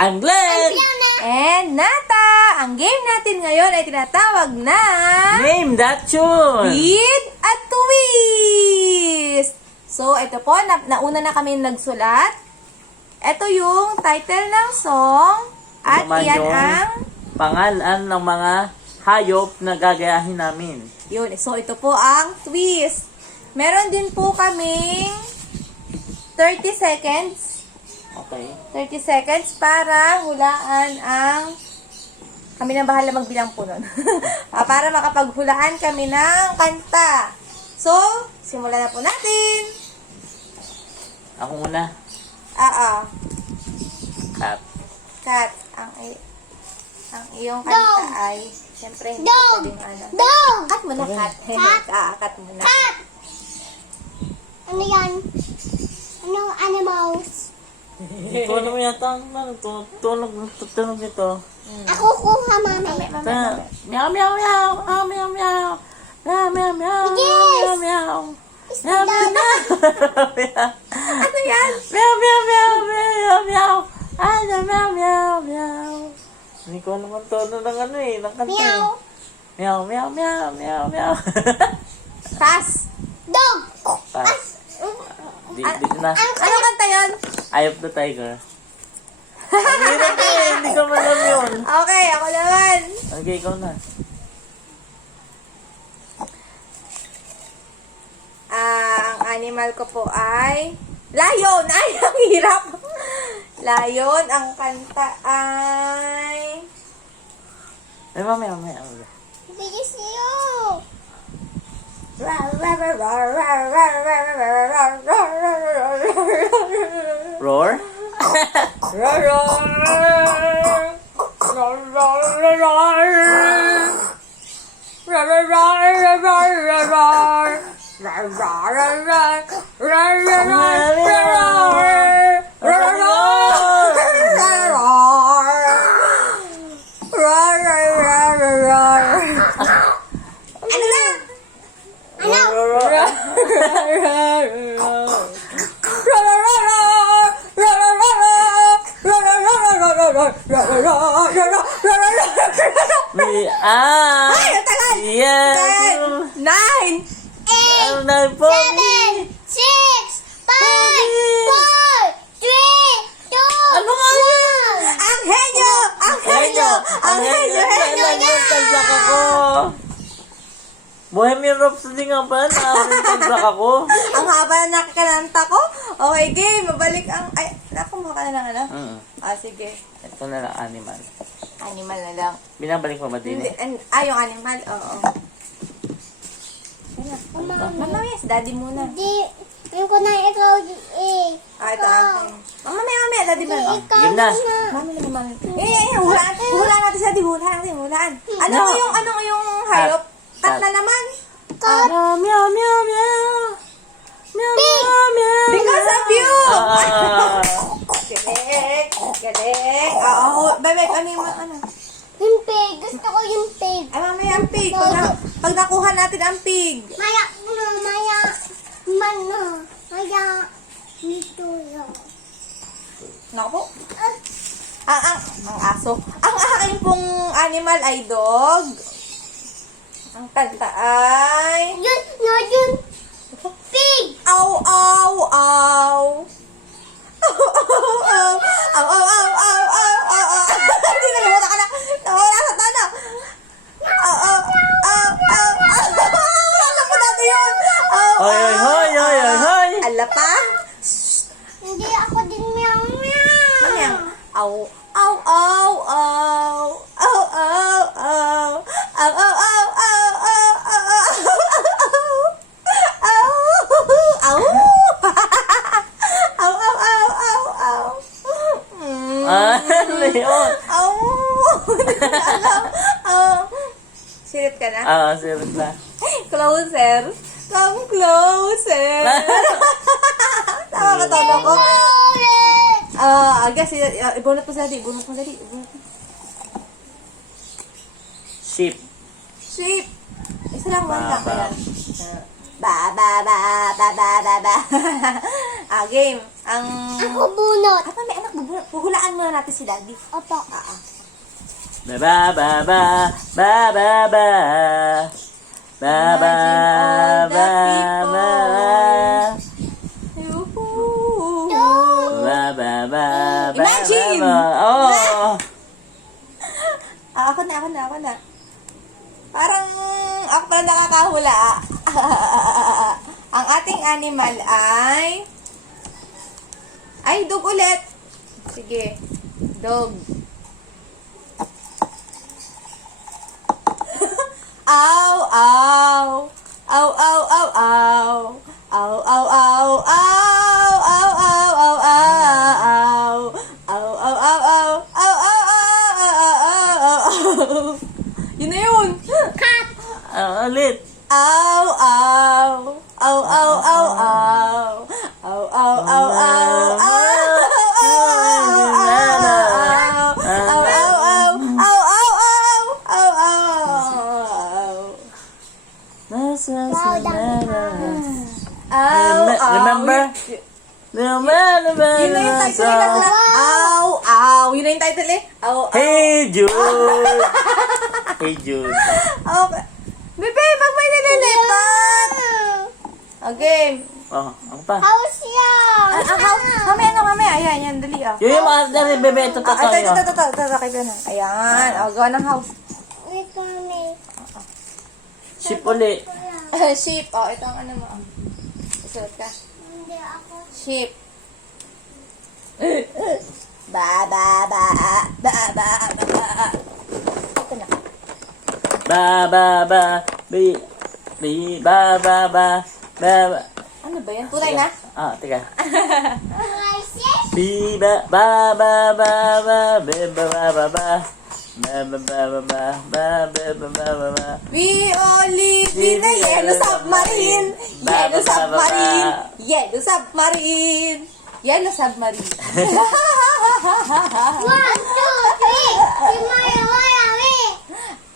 I'm Glenn! And Nata! Ang game natin ngayon ay tinatawag na Name that tune! With a Twist! So, ito po, nauna na kami nagsulat. Ito yung title ng song. At Naman iyan yung ang... pangalan ng mga hayop na gagayahin namin. Yun, so ito po ang twist. Meron din po kaming 30 seconds. Okay. 30 seconds para hulaan ang... Kami na bahala magbilang po nun. Para makapaghulaan kami ng kanta. So, simulan na po natin. Ako muna. Cut. Kat, ang iyong kanta ay... Siyempre, hindi ko pwedeng ano. Cut mo na, cut. Cut mo na. Cut! Ano yan? Anong animals? Ito ano yata ang tunog nito. Ako kuha, mami. Meow meow meow. Meow meow meow. Meow meow meow. Meow meow. Meow meow meow. Ano yan? Meow meow meow meow meow. Ay, meow meow meow. Hindi ko naman tono ng ano eh, ng kanta. Meow. Meow meow meow meow meow. Pass. Dog. Pass. Di na. Anong kanta yun? Eye of the Tiger. Ang hirap eh, hindi ko malam yun. Okay, ako naman. Okay, ikaw na. Ang animal ko po ay... Lion! Ay, ang hirap! Lion, ang kanta ay... Ay, mamaya, mamaya. Bilis niyo. Roar? Ano na? We are... Ay, ang tagal! Yes! 10, 9, Ano na po? 7, 6, 5, 4, 3, 2, Ano nga yan? ang henyo! Ang henyo! Ang henyo! Henyo niya! Tagsak ako. Bohemian Rhapsody nga ba? Tagsak ako. Ang haba na nakikananta ko. Okay, game. Mabalik ang... Ay, nakumuha ka na ng ano? Sige. Ito na lang, animal. Animal na lang. Binabalik mo ba din eh? Yung animal. Oo. Mama, yes. Daddy muna. Di. Yung ko na ikaw eh. Ito akin. Mamaya. Daddy mo. Ikaw Yun na. Mami. Hulaan. Hulaan natin sa di. Hulaan. Ano yung hayop? Cut na naman. Meow, meow, meow, meow. Meow, meow, meow. Because of you. Galing. Oo. Bebe, ano yung ano? Yung pig. Gusto ko yung pig. Ay, mamaya ang pig. Pag nakuha natin ang pig. Maya. Dito yun. Naku po. Ang aso. Ang aking pong animal ay dog. Ang kanta ay... Yun. Pig. Aw, aw, aw. Hindi na lumuna ka na. Nawala sa tono. Aw. Alam mo natin yun. Hoy. Ala pa? Hindi ako din meow. Mamaya. Aw. Leon. Sirit ka na? Serious na. Closer. Come closer. Tama ba tono ko? Agas, ibunot mo sa di. Sheep. Isa lang mo lang. Ba. Game. Ang... Ako bunot. May anak, huhulaan mo muna natin si Daddy. Opo. Ba ba ba ba ba ba ba. Ba ba ba ba. Ba ba ba ba. Imagine! Oh. Ako na. Parang ako pala nakakahula. Ang ating animal ay dog ulit. Sige. Dog. Ow, ow. Ow, ow, ow, ow. Ow, ow, ow, ow. Ow, ow, ow, ow. Ow, ow, ow, ow. Ow, ow, ow. Yun na yun. Cat. Ulit. Ow, ow. Ow, ow, ow, ow. Ow, ow, ow, ow. Remember? Yun na yung title eh. Ow, ow. Yun na yung title eh. Ow, ow. Hey Jude! Hey Jude. Okay. Bebe, pag may nililipat. Okay. Oh, ano pa? House yan. Mamaya. Ayan, dali ah. Yung mga dali, bebe, ito Ito, kay tayo. na. Ayan, gawa ng house. Wait kami. Ship uli. Sheep. Ito ang ano mo. Isulat ka. Hindi ako. Sheep. Ba. Ito na. Ba ba ba. Bi ba ba ba. Ba ba. Ano ba yan? Tunay na? Teka. Rices. Bi ba ba ba ba ba. Be ba ba ba ba. Ba ba ba ba ba. Ba ba ba ba ba ba. We all live in a yellow submarine. Yellow submarine. Yellow submarine. Yellow submarine. 1, 2, 3. Wala.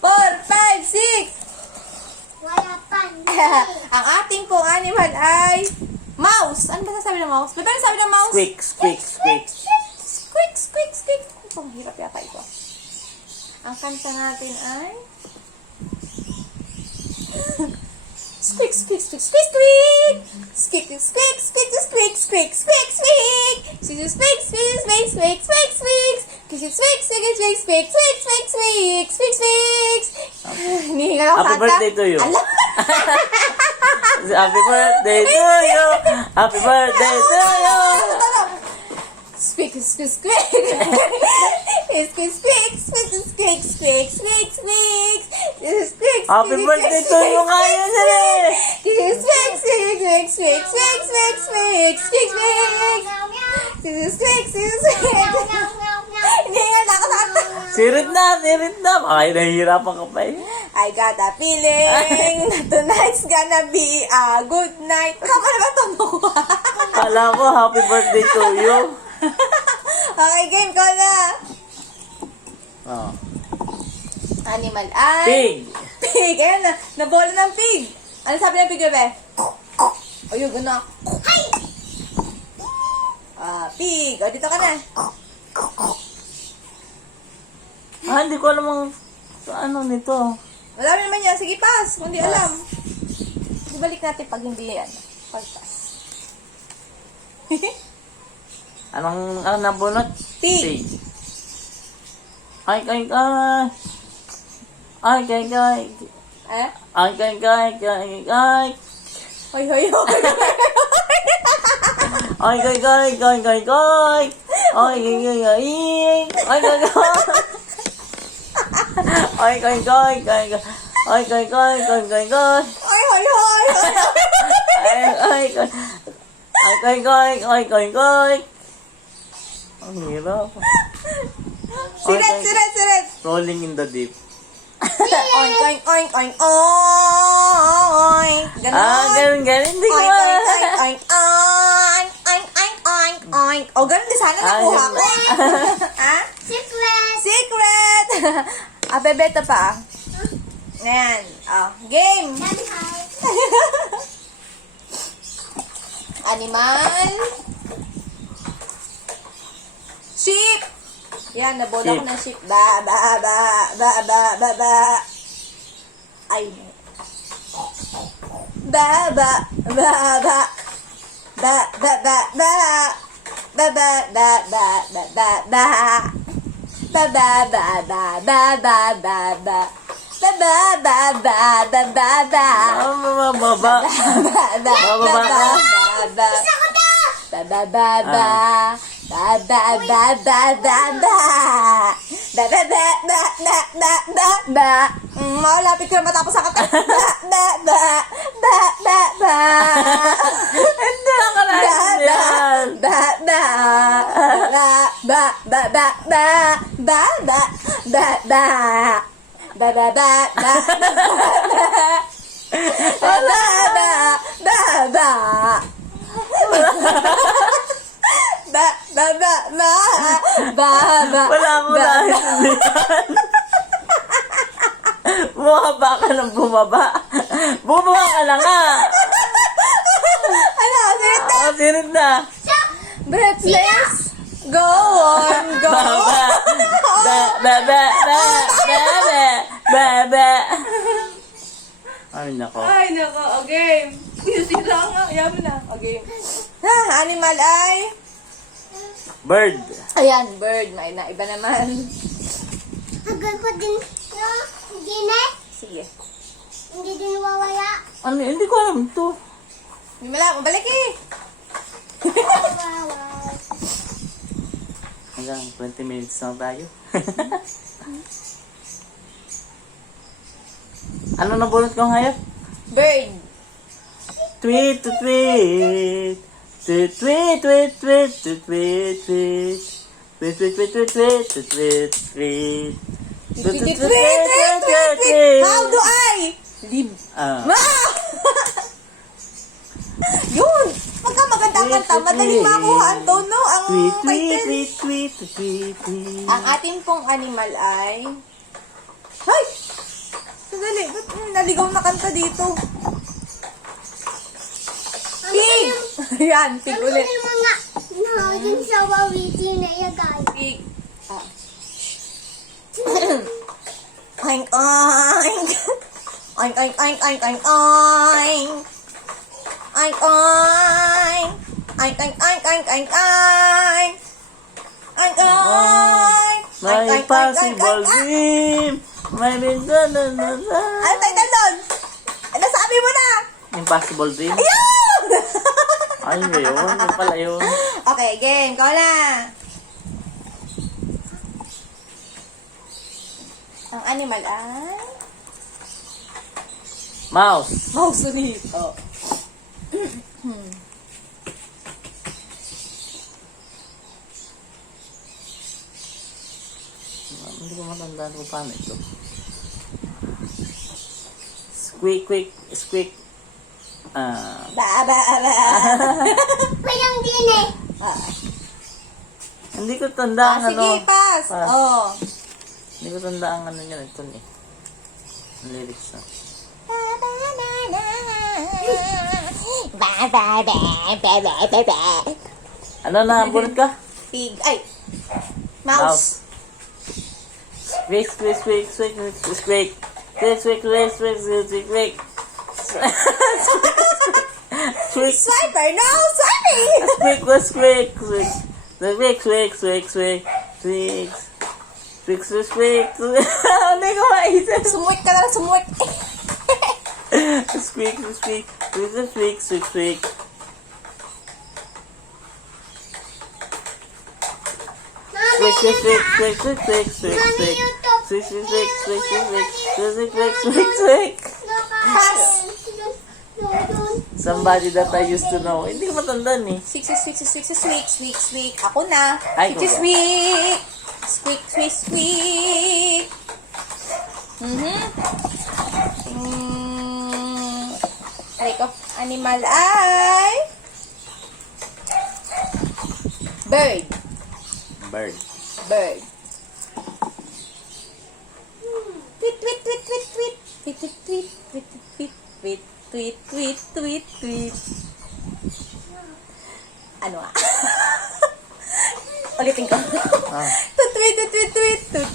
4, 5, 6. Wala pa. Ang ating pong animal ay mouse. Ano ba sabi ng mouse? Ba't ano sabi ng mouse? Squeak, squeak, squeak. Squeak. Ang hirap yata ito. Ang kanta natin ay squeak. Squeak. Hinihingal ako Happy sa birthday to you. Ala. Happy birthday to you. Happy birthday to you. Squeak. Happy birthday to you nga yun eh. Hinihingal ako sa kanta. Sirit na. Ay, nahihirapan ka pa eh. I got a feeling that tonight's gonna be a good night. Tama na ba ito mo? Kala ko, happy birthday to you. Okay, game ko na. Oh. Animal ay... Pig. Pig. Ayan na. Nabola ng pig. Ano sabi ng pig, bebe? Ayun, gano'n. Pig. O, dito ka na. Hindi ko alam ang ano nito. Alam naman yan. Sige, pass. Kung di alam. Ibalik natin pag hindi yan. Pag-pass. Anong nabunot? Pig. Ay. Eh? Ay. Hoy, hoy, hoy. Ay. Ang hirap. Siret. Rolling in the deep. Oink, oink, oink, oink, oink. Ganon. Ganun. Hindi ko Oink, oink, oink, oink, oink, oink, oink, oink, oink. O, ganun din sana nakuha ko. Ha? Secret. Bebe, ito pa. Ayan. Game. Animal. Sheep. Yan, nabola Sheep. ko ng sheep. Ba, ba, ba, ba, ba, ba, ba. Ay. Ba, ba, ba, ba. Ba, ba, ba, ba. Ba, ba, ba, ba, ba, ba, ba. Ba, ba, ba, ba, ba, ba, ba, ba. Ba, ba, ba, ba, ba, ba, ba. Baba. Ba, ba, ba, ba, ba, ba. Ba, ba, ba, ba. Ba, ba, ba, ba, ba, ba. Ba, ba, ba, ba, ba, ba, ba, ba. Malapit ko na matapos ang kata. Ba, ba, ba, ba, ba, ba. Hindi na ka na yan. Ba, ba, ba, ba, ba, ba, ba, ba, ba, ba, ba. Ba, ba, ba, ba, ba, ba, ba. Ba, ba, ba, ba, ba, ba. Wala mo na hindi. Bumaba ka ng bumaba. Bumaba ka na nga. Ano, sinit na? Sinit na. Breathless. Go on, go on. Ba. Ay, nako. Ay, nako, o game. Music lang nga, yaman na. O game. Ha, animal ay? Bird. Ayan, bird. May na, iba naman. Hanggang ko din, no? Hindi na. Sige. Hindi din wawala. Ano, hindi ko alam to. Hindi mo lang, mabalik eh. Wow. Hanggang 20 minutes na tayo. Ano na bunot kong hayop? Bird. Tweet to tweet. Tweet, tweet, tweet, tweet, tweet, tweet, tweet. Tweet, tweet, tweet, tweet, tweet, tweet, tweet. Tweet. How do I live? Ah. Ma! Yun! Pagka maganda ang kanta, madaling makuha ang tono. Ang Tweet, tweet, title. tweet, tweet, tweet, tweet. Ang ating pong animal ay... Hay! Sandali, ba't naligaw na kanta dito? Pig! Yan, pig Ano ulit. yung mga yung sa wawiti na yagay? Pig. Ah. Oink, oink. Oink, oink, oink, oink, oink, oink. Oink, oink. Oink, oink, oink, oink, oink, oink. Oink, oink. May possible dream. May na. Ano title doon? Ano sabi mo na? Impossible dream. Ayun! Ay, yun. Yung pala yun. Okay, game. Go na. Ang animal ay... Mouse. Mouse ulit. Oh. Hindi ko matandaan kung paano ito. Squeak, quick, squeak. Ah. Ba, ba, ba. Walang din eh. Hindi ko tanda ang Sige, ano. pass. Pass. Oh. Hindi ko tanda ang ano niya. Ito eh. Ang lyrics na. Ba, ba, ba, ba, ba, ba, ba. Ano na, bunot ka? Pig. Ay. Mouse. Squeak, squeak, squeak, squeak, squeak, squeak. Squeak, squeak, squeak, squeak, squeak, squeak. Squeak. Swiper. No, swiping. Squeak, squeak, squeak. Squeak, squeak, squeak, squeak. Squeak. Squeak, squeak, squeak. Hindi ko maisip. Sumuit ka lang, sumuit. Squeak, squeak, squeak, squeak, squeak, squeak. Mami, Squeak, squeak, squeak, squeak, squeak, squeak, Mami, squeak. YouTube. Squeak, squeak, squeak, squeak, squeak, squeak, squeak, squeak, squeak. Pass. Somebody that I used to know. Hindi ko matandaan eh. Squeak, squeak, squeak, squeak, squeak, squeak, squeak. Ako na. Ay, Squeak, squeak. Squeak, squeak, squeak. Ay, ko. Animal ay... Bird. Bird. Bird. Tweet, tweet, tweet, tweet, tweet. Tweet, tweet, tweet, tweet, tweet, tweet, tweet, tweet, tweet, tweet. Ano ah? Ulitin ko. Ah. Tweet, tweet, tweet,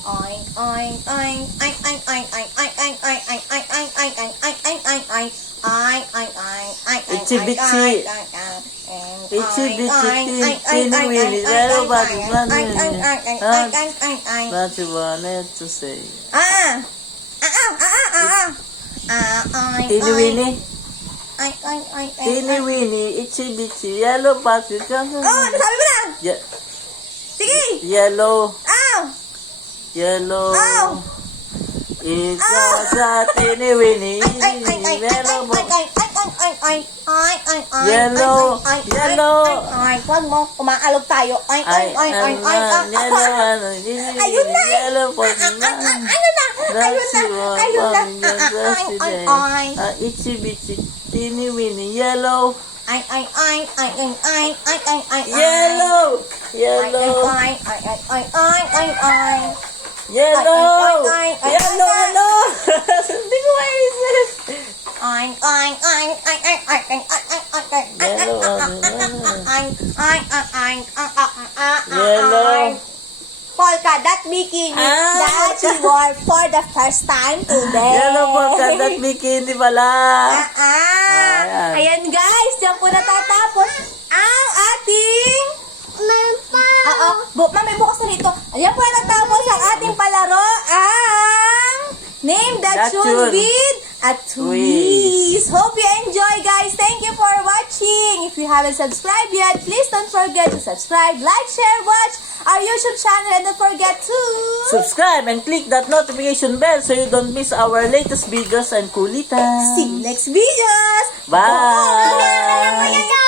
Oink, oink, oink, oink, oink, oink, oink, oink, oink, oink, oink, oink, oink, oink, oink, oink, oink, oink, oink. Oink, oink, oink, oink, oink, Itsy oink, bitsy. oink, oink, oink. Itsy Oink, bitsy, oink, teeny oink, oink, oink, weeny, oink, little oink, body, oink, one oink, oink, minute. oink, oink, oink, oink, oink, oink. What you wanted to say? Oink, Teeny oink, weeny, oink, oink, oink, teeny oink. weeny, itsy bitsy, yellow button. Oh, nasabi mo na! Sige! Yellow, Ow! yellow. Ow! It's a teeny weeny, Oink, oink, oink, yellow oink, oink, oink, oink, oink, oink, oink, oink, oink, Yellow, oink, oink, oink, yellow. oink, oink. Huwag mo, kumaalog tayo. Oink, oink, oink, oink, oink, oink. Ayun na! yellow for Ayun na! Ayun na! Ayun na! Oink, oink, oink. Itsy bitsy, teeny weeny, yellow, Oink, oink, oink, oink, oink, oink, oink, oink, oink. yellow, Oink, yellow, oink, oink, oink, oink, oink, oink, oink. yellow, Oink, oink, oink, yellow, oink, ano? Hindi ko maisip. Oink, oink, oink, oink, oink, oink, oink, oink, oink, oink, oink, Yellow, oink, oink, oink, oink, Yellow. Polka dot bikini that she wore for the first time today. Yellow polka dot bikini pala. Ayan. Ayan guys, diyan po natatapos ang ating may bukas na rito. Ayan po natatapos ang ating palaro ang Name That That Tune Tune. with a Twist. Hope you enjoy guys. Thank you for watching. If you haven't subscribed yet, please don't forget to subscribe, like, share, watch our YouTube channel and don't forget to Subscribe and click that notification bell so you don't miss our latest videos and kulitan. see you next videos. Bye! Bye.